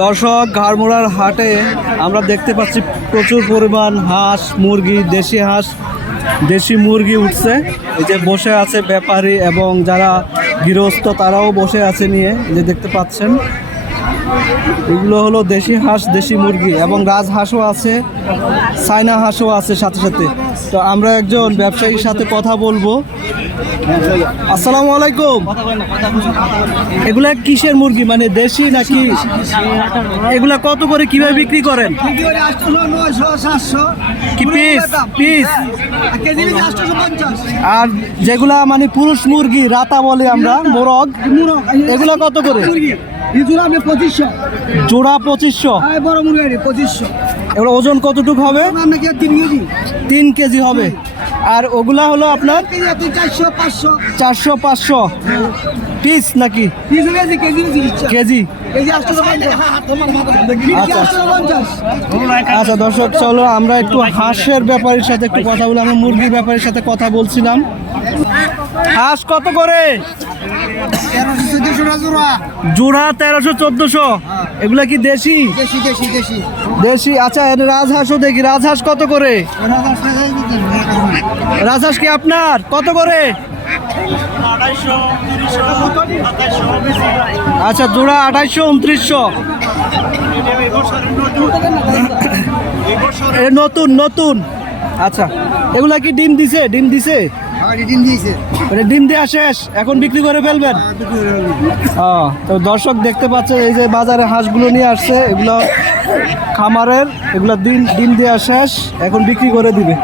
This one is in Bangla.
দর্শক, ঘাড়মুড়ার হাটে আমরা দেখতে পাচ্ছি প্রচুর পরিমাণ হাঁস, মুরগি, দেশি মুরগি উঠছে। এই যে বসে আছে ব্যাপারী এবং যারা গৃহস্থ তারাও বসে আছে নিয়ে, যে দেখতে পাচ্ছেন এগুলো হলো দেশি হাঁস, দেশি মুরগি এবং রাজহাঁসও আছে, চায়না হাঁসও আছে সাথে সাথে। তো আমরা একজন ব্যবসায়ীর সাথে কথা বলবো। আসসালামু আলাইকুম। এগুলা কিসের মুরগি, মানে দেশি নাকি? এগুলা কত করে কিভাবে বিক্রি করেন? কি পিস পিস? আর যেগুলা মানে পুরুষ মুরগি, রাতা বলে আমরা, মোরগ, এগুলা কত করে? জোড়া 2500। এগুলো ওজন কতটুকু হবে? 3 কেজি হবে। আর ওগুলা হলো আপনার 400-500 পিস নাকি কেজি? আচ্ছা দর্শক, চলো আমরা একটু হাঁসের ব্যাপারীর সাথে একটু কথা বলি। আমরা মুরগির ব্যাপারীর সাথে কথা বলছিলাম। হাঁস কত করে জোড়া? 1300-1400। এগুলা কি দেশি? দেশি। আচ্ছা, রাজহাঁসও দেখি। রাজহাঁস কত করে? রাজহাঁস কি আপনার? কত করে? আচ্ছা, জোড়া 2800-2900। নতুন। আচ্ছা, এগুলা কি ডিম দিছে? ডিম দেওয়া শেষ, এখন বিক্রি করে ফেলবেন? তো দর্শক দেখতে পাচ্ছে এই যে বাজারে হাঁসগুলো নিয়ে আসছে, এগুলো খামারের, এগুলো ডিম দেওয়া শেষ, এখন বিক্রি করে দিবে।